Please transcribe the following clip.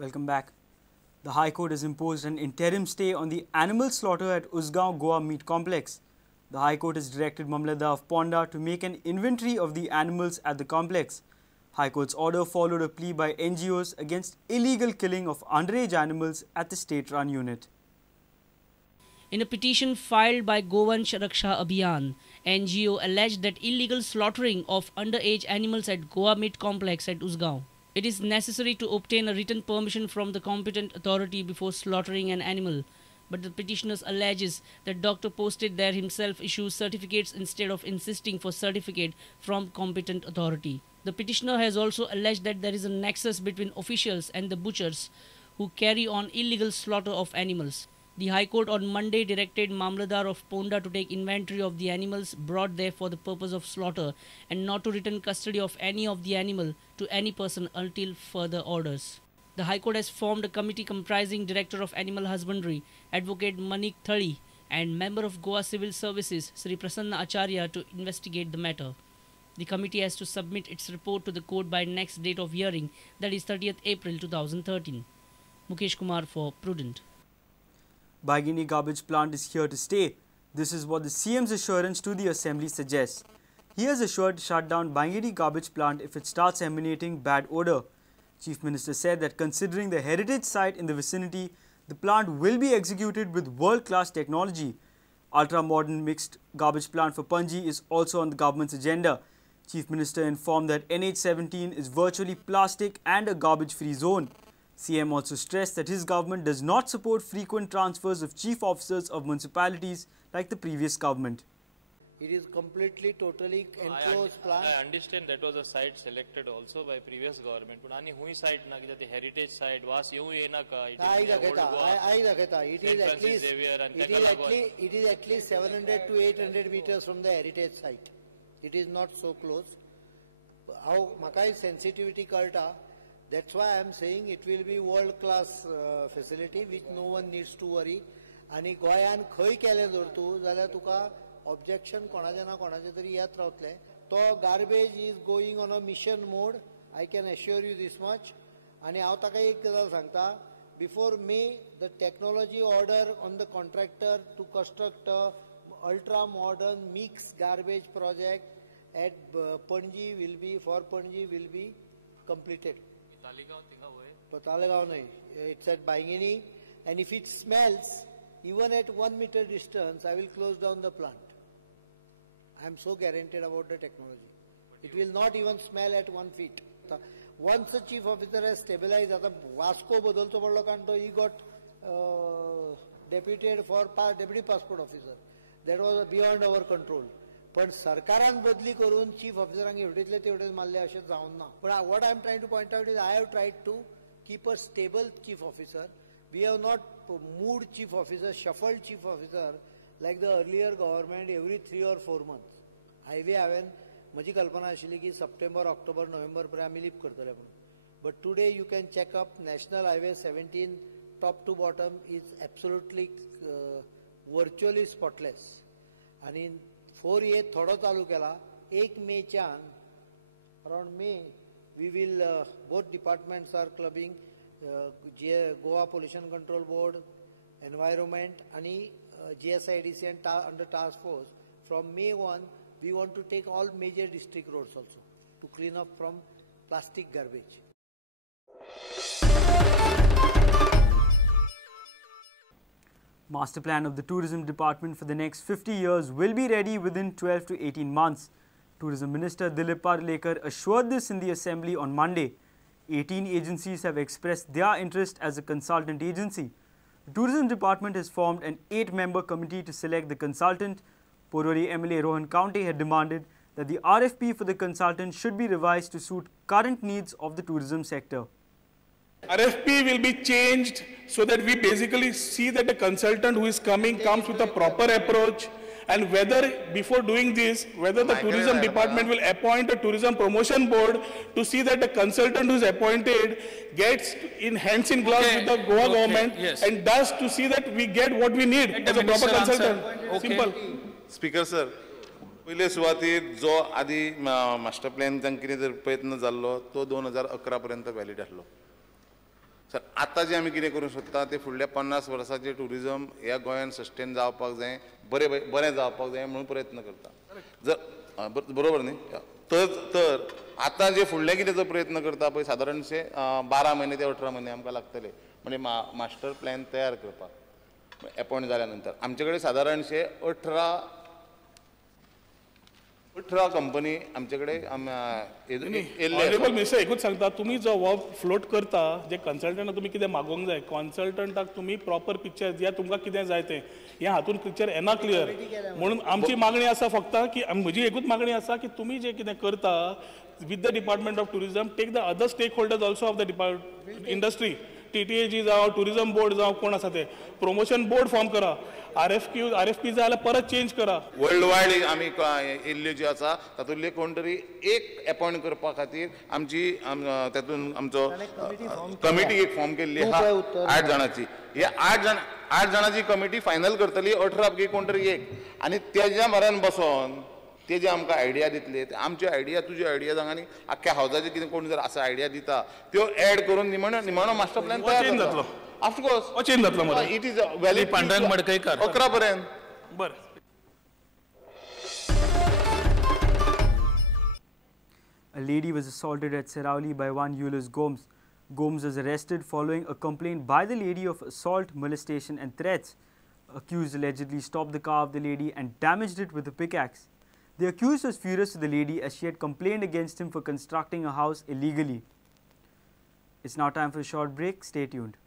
Welcome back. The High Court has imposed an interim stay on the animal slaughter at Usgaon Goa Meat Complex. The High Court has directed Mamlatdar of Ponda to make an inventory of the animals at the complex. High Court's order followed a plea by NGOs against illegal killing of underage animals at the state-run unit. In a petition filed by Govansh Raksha Abhiyan, NGO alleged that illegal slaughtering of underage animals at Goa Meat Complex at Usgaon. It is necessary to obtain a written permission from the competent authority before slaughtering an animal, but the petitioners alleges that doctor posted there himself issues certificates instead of insisting for certificate from competent authority. The petitioner has also alleged that there is a nexus between officials and the butchers who carry on illegal slaughter of animals. The High Court on Monday directed Mamlatdar of Ponda to take inventory of the animals brought there for the purpose of slaughter and not to return custody of any of the animal to any person until further orders. The High Court has formed a committee comprising Director of Animal Husbandry, Advocate Manik Thali, and Member of Goa Civil Services, Sri Prasanna Acharya, to investigate the matter. The committee has to submit its report to the court by next date of hearing, that is 30th April 2013. Mukesh Kumar for Prudent. Baigini garbage plant is here to stay. This is what the CM's assurance to the Assembly suggests. He has assured to shut down Baigini garbage plant if it starts emanating bad odour. Chief Minister said that considering the heritage site in the vicinity, the plant will be executed with world-class technology. Ultra-modern mixed garbage plant for Panji is also on the government's agenda. Chief Minister informed that NH17 is virtually plastic and a garbage-free zone. CM also stressed that his government does not support frequent transfers of chief officers of municipalities like the previous government. It is completely, totally enclosed plant. I understand that was a site selected also by previous government. But any hui site na the heritage site was you na ka. It is at least 700 to 800 meters from the heritage site. It is not so close. How Makai sensitivity karta. That's why I am saying it will be world-class facility which no one needs to worry. आणि गोयान खंय केलें जर तूं जाल्यार तुका objection कोणाचे ना कोणाचे तरी येत रावतले. तो garbage is going on a mission mode. I can assure you this much. आणि हांव ताका एक गजाल सांगता. Before May, the technology order on the contractor to construct a ultra-modern mixed garbage project at Panji will be completed. It's at Baingini, and if it smells, even at 1 meter distance, I will close down the plant. I am so guaranteed about the technology. It will not even smell at 1 feet. Once the chief officer has stabilized, Vasco Bodolto Bolokanto, he got deputed for deputy passport officer. That was beyond our control. पण सरकारान बदली करून chief ऑफिसरांक एवढेतले तेवढेच मारले अशें जावन ना. But what I am trying to point out is I have tried to keep a stable chief officer. We have not moved chief officer, shuffled chief officer like the earlier government every 3 or 4 months. Highway हांवें म्हजी कल्पना आशिल्ली की September, October, November पर्यंत आमी leap करतले म्हणून. But today you can check up National Highway 17 top to bottom is absolutely virtually spotless. आणि 4A थोडो चालू केला. 1 मेच्यान around May we will both departments are clubbing Goa Pollution Control Board, Environment and GSIDC and under task force. From May 1 we want to take all major district roads also to clean up from plastic garbage. Master plan of the Tourism Department for the next 50 years will be ready within 12 to 18 months. Tourism Minister Dilip Parlekar assured this in the Assembly on Monday. 18 agencies have expressed their interest as a consultant agency. The Tourism Department has formed an 8-member committee to select the consultant. Porvorim MLA Rohan County had demanded that the RFP for the consultant should be revised to suit current needs of the tourism sector. RFP will be changed so that we basically see that the consultant who is coming comes with a proper approach, and whether before doing this, whether the tourism department will appoint a tourism promotion board to see that the consultant who is appointed gets in hands in gloves with the Goa government and does to see that we get what we need as a proper consultant. Simple. Speaker sir, पहिले सुवातेर जो आधी master plan कितें जर प्रयत्न जाल्लो तो 2011 पर्यंत वॅलिड आसलो. सर आतां जे आमी कितें करूंक सोदता ते फुडल्या 50 वर्सांचे टुरिजम ह्या गोंयांत सस्टेन जावपाक जाय, बरें जावपाक जाय म्हणून प्रयत्न करता. जर बरोबर न्ही, तर आतां जे फुडले कितें जो प्रयत्न करता पळय सादारणशे 12 म्हयने ते 18 म्हयने आमकां लागतले म्हणजे मास्टर प्लॅन तयार करपाक अपॉयंट जाल्या नंतर. आमचे कडेन सादारणशे 18 कंपनी आमचे कडेन ऑनरेबल मिनिस्टर एकूच सांगता, तुम्ही जो हो फ्लोट करता जे कन्सल्टंटाक तुमी कितें मागोवंक जाय, कन्सल्टंटाक तुमी प्रॉपर पिक्चर दिया, तुमकां कितें जाय तें हें हातून पिक्चर येना क्लियर. म्हणून आमची मागणी आसा फक्त की म्हजी एकूच मागणी आसा की तुमी जे कितें करता with the department of tourism take the other stakeholders also of the industry, TTAG जावं टुरिजम बोर्ड जावं कोण आसा ते प्रमोशन बोर्ड फॉर्म करा, RFP जाय जाल्यार परत चेंज करा. वर्ल्ड वायड आमी येल्ल्यो ज्यो आसा तातूंतले कोण तरी एक अपॉयंट करपा खातीर आमची तातूंत आमचो कमिटी एक फॉर्म केल्ली आहा 8 जाणांची. हे 8 जाणांची कमिटी फायनल करतली 18 पैकी कोण तरी एक, आनी तेज्या म्हऱ्यान बसोन ते जे आमकां आयडिया दितले, आमची आयडिया तुजी आयडिया सांग आनी आख्ख्या हावजाचे कितें कोण जर असो आयडिया दिता त्यो एड करून निमाणो मास्टर प्लॅन तयार जातलो. ऑफकोर्स चेंज जातलो मरे. It is valid. Pandurang Madkaikar 11 पर्यंत. बरें. A lady was assaulted at Sarauli by one Ulysses Gomes. Gomes was arrested following a complaint by the lady of assault, molestation and threats. Accused allegedly stopped the car of the lady and damaged it with a pickaxe. The accused was furious with the lady as she had complained against him for constructing a house illegally. It's now time for a short break. Stay tuned.